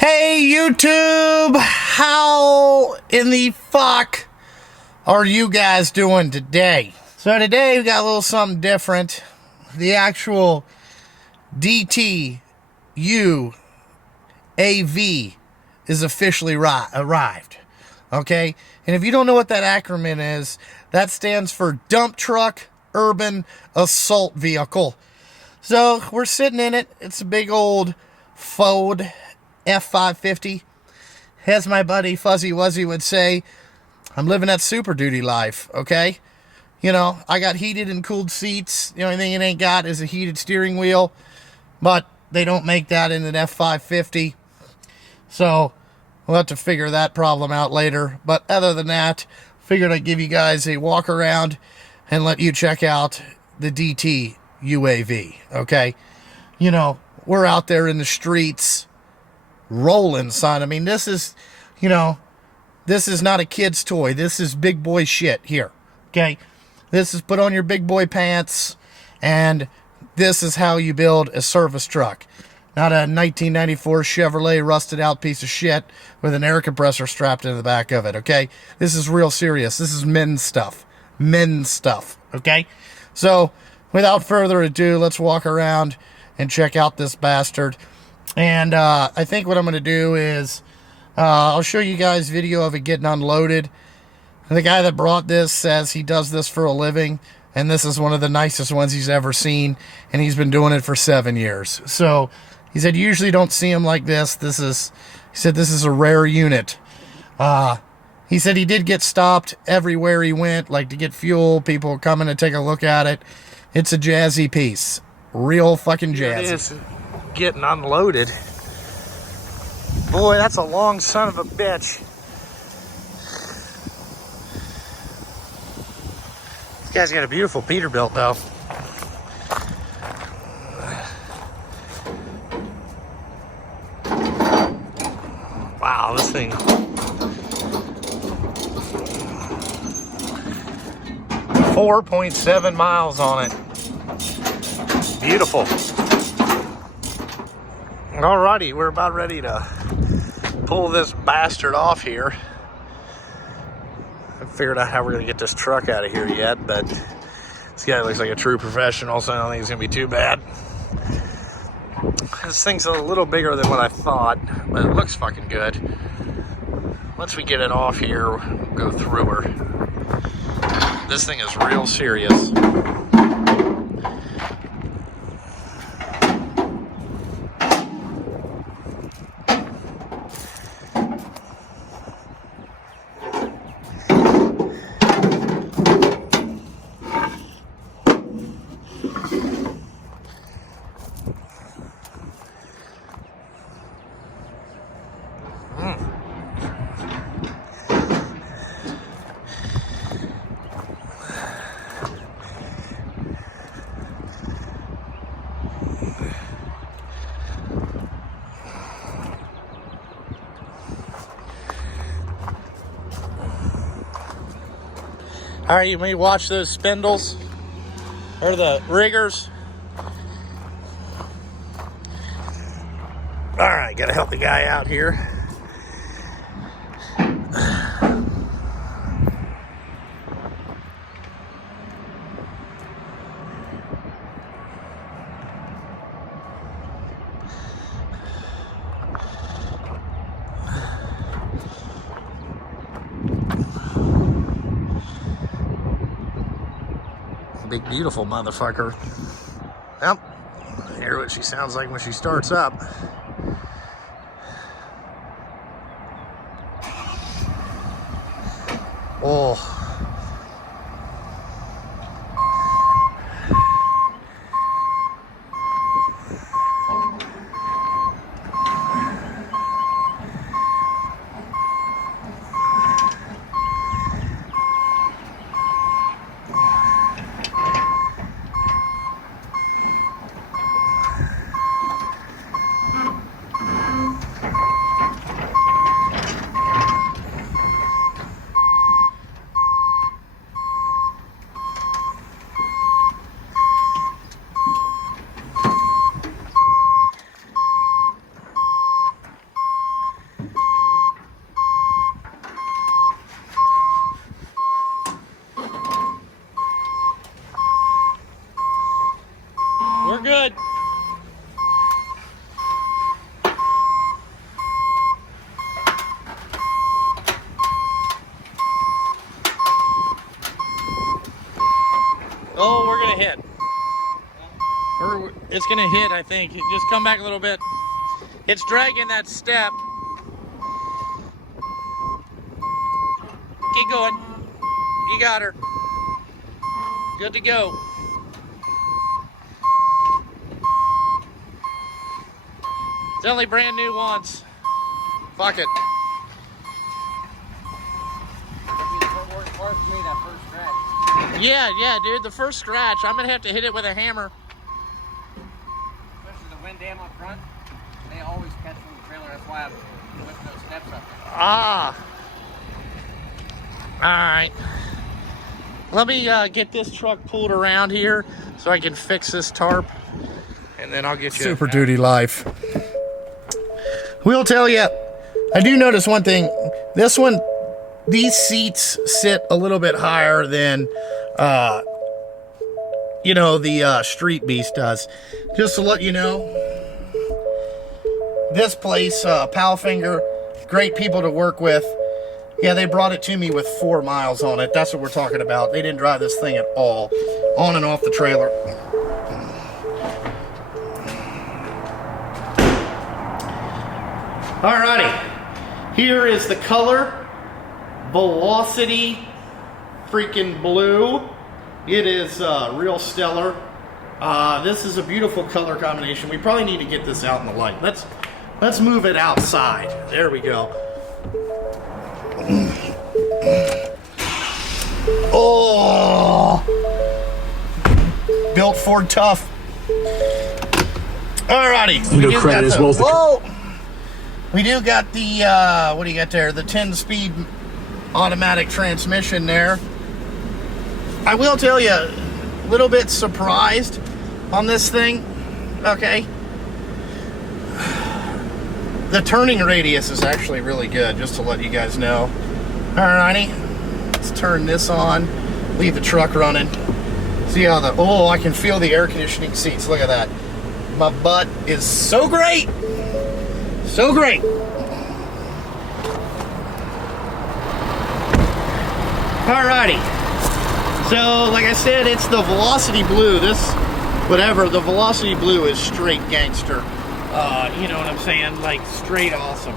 Hey YouTube, how in the fuck are you guys doing today? So today we got a little something different. The actual Dtuav is officially arrived. Okay? And if you don't know what that acronym is, that stands for Dump Truck Urban Assault Vehicle. So we're sitting in it. It's a big old Ford F550. As my buddy Fuzzy Wuzzy would say, I'm living that Super Duty life, okay? You know, I got heated and cooled seats. The only thing it ain't got is a heated steering wheel. But they don't make that in an F550. So we'll have to figure that problem out later. But other than that, figured I'd give you guys a walk around and let you check out the DT UAV, okay? You know, we're out there in the streets rolling, son. I mean, this is, you know, this is not a kid's toy. This is big boy shit here, okay? This is put on your big boy pants, and this is how you build a service truck. Not a 1994 Chevrolet rusted out piece of shit with an air compressor strapped into the back of it, okay? This is real serious. This is men's stuff. Men's stuff, okay? So, without further ado, let's walk around and check out this bastard. And I think what I'm going to do is I'll show you guys video of it getting unloaded. And the guy that brought this says he does this for a living, and this is one of the nicest ones he's ever seen, and he's been doing it for 7 years. So he said you usually don't see them like this. He said this is a rare unit. He said he did get stopped everywhere he went, like to get fuel, people coming to take a look at it. It's a jazzy piece. Real fucking jazzy. Getting unloaded. Boy, that's a long son of a bitch. This guy's got a beautiful Peterbilt though. Wow, this thing. 4.7 miles on it. Beautiful. Alrighty, we're about ready to pull this bastard off here. I haven't figured out how we're going to get this truck out of here yet, but this guy looks like a true professional, so I don't think it's going to be too bad. This thing's a little bigger than what I thought, but it looks fucking good. Once we get it off here, we'll go through her. This thing is real serious. All right, you may watch those spindles or the riggers. All right, gotta help the guy out here. Big beautiful motherfucker. Yep. Hear what she sounds like when she starts up. Oh. It's gonna hit, I think. Just come back a little bit. It's dragging that step. Keep going. You got her. Good to go. It's only brand new once. Fuck it. Yeah, dude, the first scratch, I'm gonna have to hit it with a hammer. Especially the wind dam up front, they always catch from the trailer. That's why I'm lifting those steps up there. Ah. All right. Let me get this truck pulled around here so I can fix this tarp, and then I'll get you Super Duty life. We'll tell you, I do notice one thing. This one, these seats sit a little bit higher than, you know, the Street Beast does. Just to let you know, this place, Powfinger, great people to work with. Yeah, they brought it to me with 4 miles on it. That's what we're talking about. They didn't drive this thing at all, on and off the trailer. Alrighty, here is the color, Velocity freaking blue. It is real stellar. This is a beautiful color combination. We probably need to get this out in the light. Let's move it outside. There we go. Oh, built Ford tough. Alrighty, we do got the, whoa. We do got the what do you got there? The 10-speed automatic transmission there. I will tell you, a little bit surprised on this thing. Okay, the turning radius is actually really good, just to let you guys know. Alrighty, let's turn this on, leave the truck running. See how the, oh, I can feel the air conditioning seats. Look at that. My butt is so great. So great. Alrighty. So, like I said, it's the Velocity Blue. This, whatever, the Velocity Blue is straight gangster. You know what I'm saying? Like, straight awesome.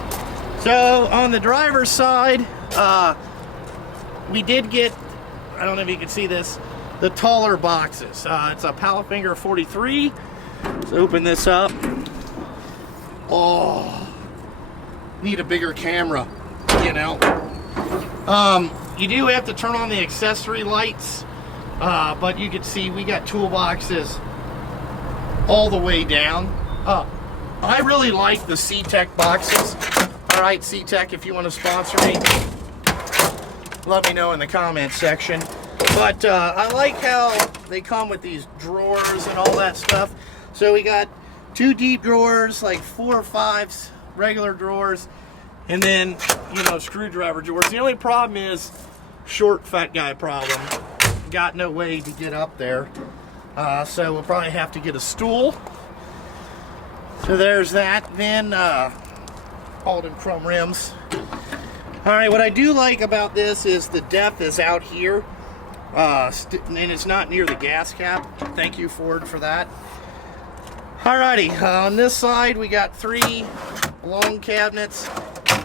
So, on the driver's side, we did get, I don't know if you can see this, the taller boxes. It's a Powfinger 43. Let's open this up. Oh, need a bigger camera, you know. You do have to turn on the accessory lights, but you can see we got toolboxes all the way down. I really like the C-Tech boxes. All right, C-Tech, if you want to sponsor me, let me know in the comments section. But I like how they come with these drawers and all that stuff. So we got 2 deep drawers, like 4 or 5 regular drawers, and then, you know, screwdriver drawers. The only problem is short fat guy problem. Got no way to get up there. So we'll probably have to get a stool. So there's that. Then Alden chrome rims. Alright, what I do like about this is the depth is out here. And it's not near the gas cap. Thank you, Ford, for that. Alrighty, on this side we got 3 long cabinets.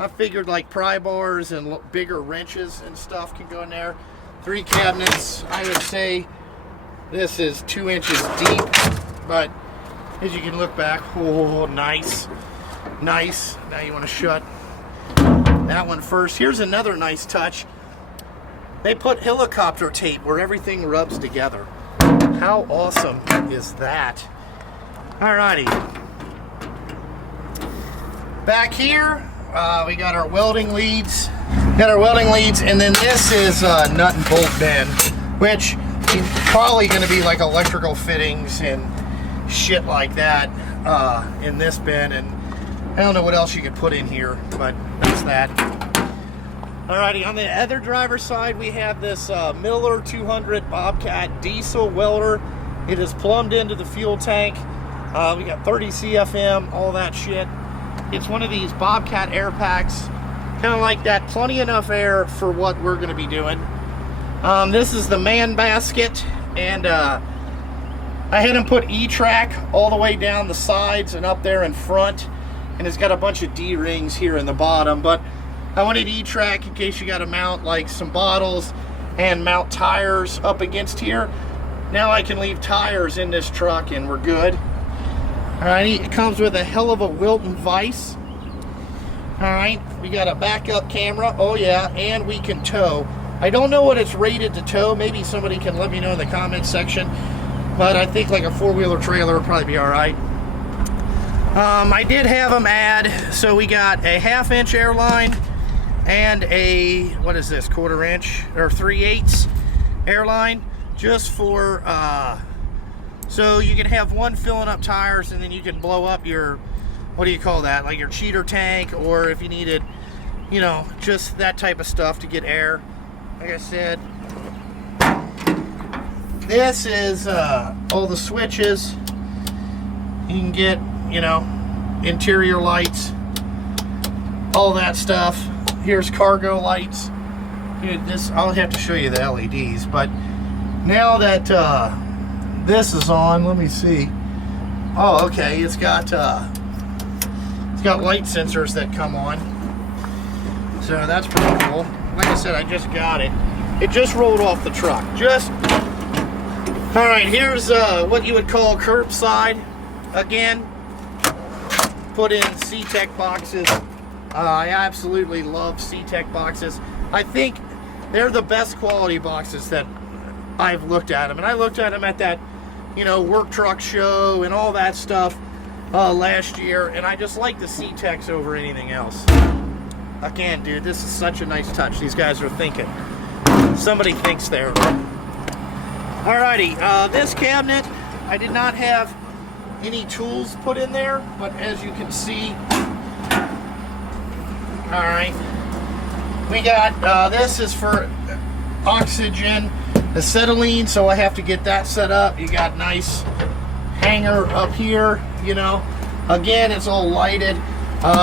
I figured like pry bars and bigger wrenches and stuff can go in there. 3 cabinets. I would say this is 2 inches deep, but as you can look back, oh, nice. Nice. Now you want to shut that one first. Here's another nice touch. They put helicopter tape where everything rubs together. How awesome is that? Alrighty. Back here, we got our welding leads. And then this is nut and bolt bin, which is probably going to be like electrical fittings and shit like that in this bin. And I don't know what else you could put in here, but that's that. Alrighty, on the other driver's side, we have this Miller 200 Bobcat diesel welder. It is plumbed into the fuel tank. We got 30 CFM, all that shit. It's one of these Bobcat air packs, kind of like that. Plenty enough air for what we're going to be doing. This is the man basket, and I had him put E-track all the way down the sides and up there in front, and it's got a bunch of D-rings here in the bottom, but I wanted E-track in case you got to mount like some bottles and mount tires up against here. Now I can leave tires in this truck and we're good. Alright, it comes with a hell of a Wilton vise. Alright, we got a backup camera. Oh yeah, and we can tow. I don't know what it's rated to tow. Maybe somebody can let me know in the comments section. But I think like a four-wheeler trailer would probably be alright. I did have them add, so we got a 1/2 inch airline and a, what is this, 1/4 inch or 3/8 airline, just for, so you can have one filling up tires and then you can blow up your, what do you call that, like your cheater tank, or if you needed, you know, just that type of stuff to get air. Like I said, this is all the switches. You can get, you know, interior lights, all that stuff. Here's cargo lights. Dude, this, I'll have to show you the LEDs, but now that this is on, let me see. Oh, okay, it's got light sensors that come on, so that's pretty cool. Like I said, I just got it. It just rolled off the truck. Just all right. Here's what you would call curbside. Again, put in C-Tech boxes. I absolutely love C-Tech boxes. I think they're the best quality boxes that I've looked at them. And I looked at them at that, you know, work truck show and all that stuff last year. And I just like the C-Techs over anything else. Again, dude, this is such a nice touch. These guys are thinking. Somebody thinks there. Alrighty, this cabinet, I did not have any tools put in there, but as you can see, alright, we got, this is for oxygen, acetylene, so I have to get that set up. You got nice hanger up here, you know. Again, it's all lighted.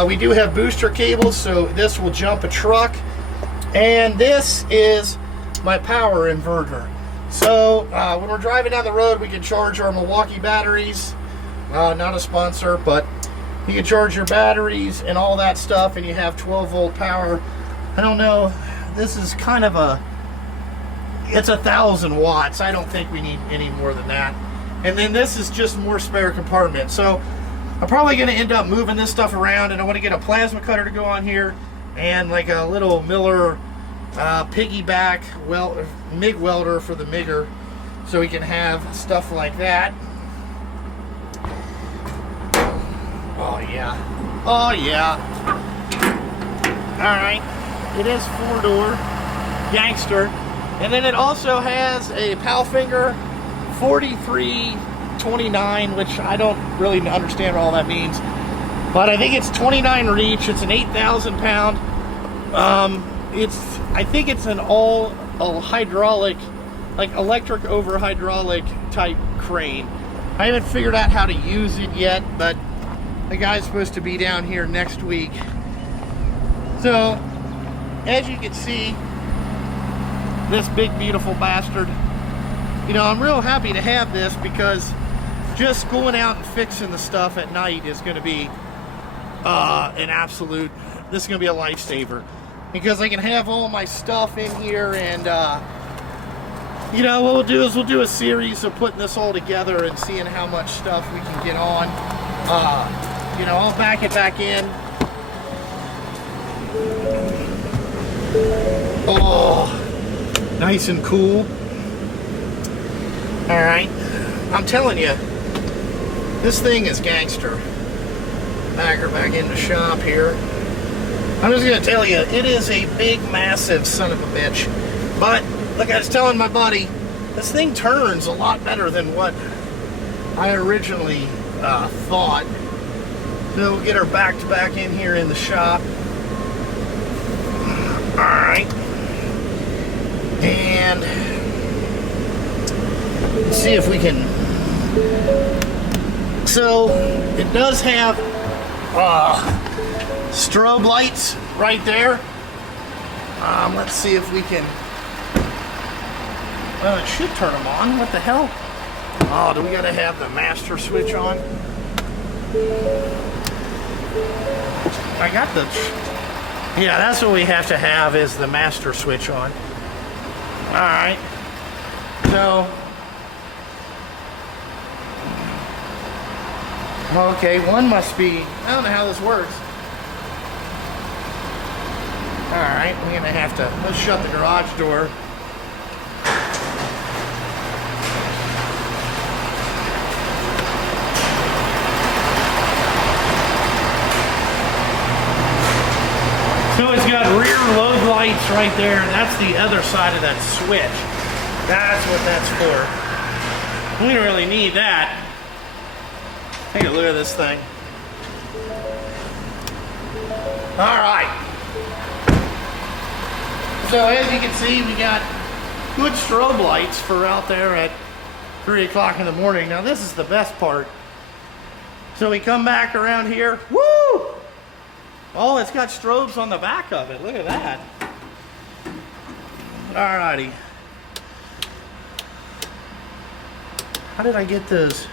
We do have booster cables, so this will jump a truck. And this is my power inverter. So when we're driving down the road, we can charge our Milwaukee batteries. Not a sponsor, but you can charge your batteries and all that stuff, and you have 12-volt power. I don't know, this is kind of a, it's 1,000 watts. I don't think we need any more than that. And then this is just more spare compartment. So I'm probably going to end up moving this stuff around, and I want to get a plasma cutter to go on here and like a little Miller piggyback MIG welder for the MIGger, so we can have stuff like that. Oh yeah, oh yeah. Alright, it is 4-door gangster, and then it also has a Palfinger 4329, which I don't really understand what all that means, but I think it's 29 reach. It's an 8,000 pound. I think it's an all hydraulic, like electric over hydraulic type crane. I haven't figured out how to use it yet, but the guy's supposed to be down here next week. So, as you can see, this big beautiful bastard, you know, I'm real happy to have this, because just going out and fixing the stuff at night is going to be an absolute, this is going to be a lifesaver, because I can have all my stuff in here. And you know, what we'll do is we'll do a series of putting this all together and seeing how much stuff we can get on. You know, I'll back it back in. Oh, nice and cool. Alright, I'm telling you, this thing is gangster. Back her back in the shop here. I'm just going to tell you, it is a big, massive son of a bitch. But, like I was telling my buddy, this thing turns a lot better than what I originally thought. So we'll get her backed back in here in the shop. Alright. And let's see if we can. So it does have strobe lights right there. Let's see if we can. Well, it should turn them on. What the hell? Oh, do we gotta have the master switch on? I got the... Yeah, that's what we have to have, is the master switch on. Alright. So... Okay, one must be... I don't know how this works. Alright, we're gonna have to... Let's shut the garage door. So it's got rear load lights right there, and that's the other side of that switch. That's what that's for. We don't really need that. Take a look at this thing. All right. So as you can see, we got good strobe lights for out there at 3 o'clock in the morning. Now this is the best part. So we come back around here. Woo! Oh, it's got strobes on the back of it. Look at that. Alrighty. How did I get those?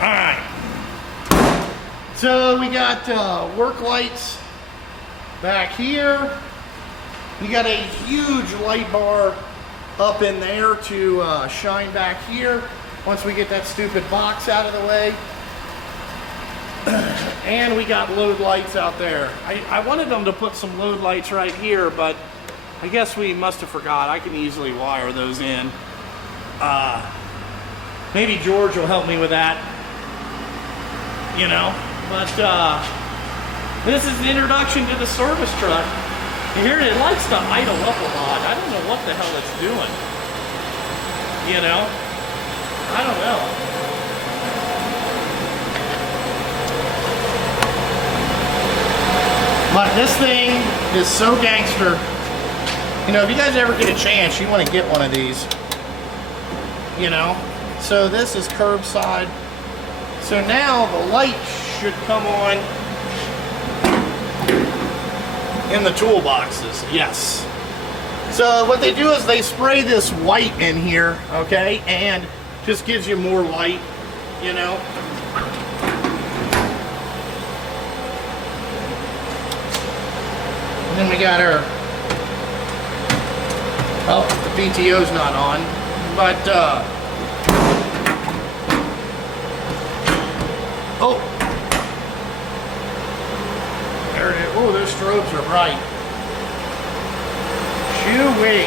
Alright. So we got work lights back here. We got a huge light bar up in there to shine back here once we get that stupid box out of the way. And we got load lights out there. I wanted them to put some load lights right here, but I guess we must have forgot. I can easily wire those in. Maybe George will help me with that. You know, but this is the introduction to the service truck. Here it likes to idle up a lot. I don't know what the hell it's doing. You know? I don't know. But this thing is so gangster. You know, if you guys ever get a chance, you want to get one of these. You know? So this is curbside. So now the light should come on in the toolboxes. Yes. So what they do is they spray this white in here, okay? And just gives you more light, you know? And then we got our, oh, the PTO's not on, but, oh, there it is. Oh, those strobes are bright. Shoo-wee.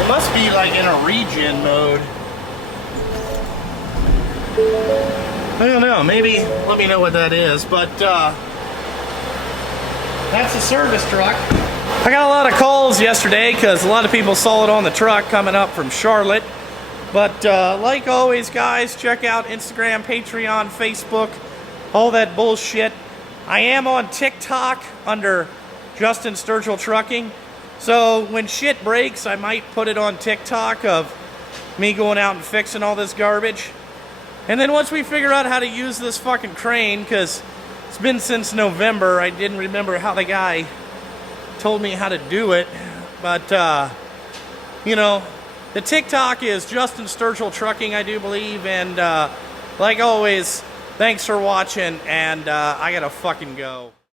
It must be like in a regen mode. I don't know, maybe let me know what that is, but that's a service truck. I got a lot of calls yesterday because a lot of people saw it on the truck coming up from Charlotte. But like always, guys, check out Instagram, Patreon, Facebook, all that bullshit. I am on TikTok under Justin Sturgill Trucking. So when shit breaks, I might put it on TikTok of me going out and fixing all this garbage. And then once we figure out how to use this fucking crane, because it's been since November, I didn't remember how the guy told me how to do it. But, you know, the TikTok is Justin Sturgill Trucking, I do believe. And like always, thanks for watching, and I gotta fucking go.